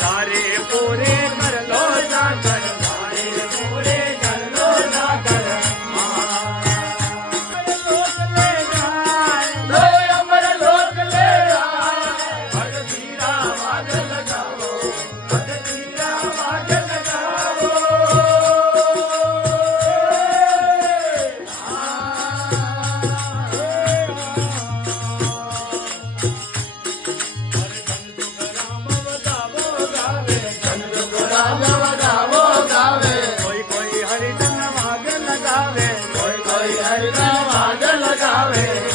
तारे पूरे कर लो जाकर, तारे पूरे कर लो जाकर, अमर लोक ले जाए, भगतीरा वाग लगाओ, भगतीरा वाग लगाओ। कोई कोई हरिजन वाग लगावे,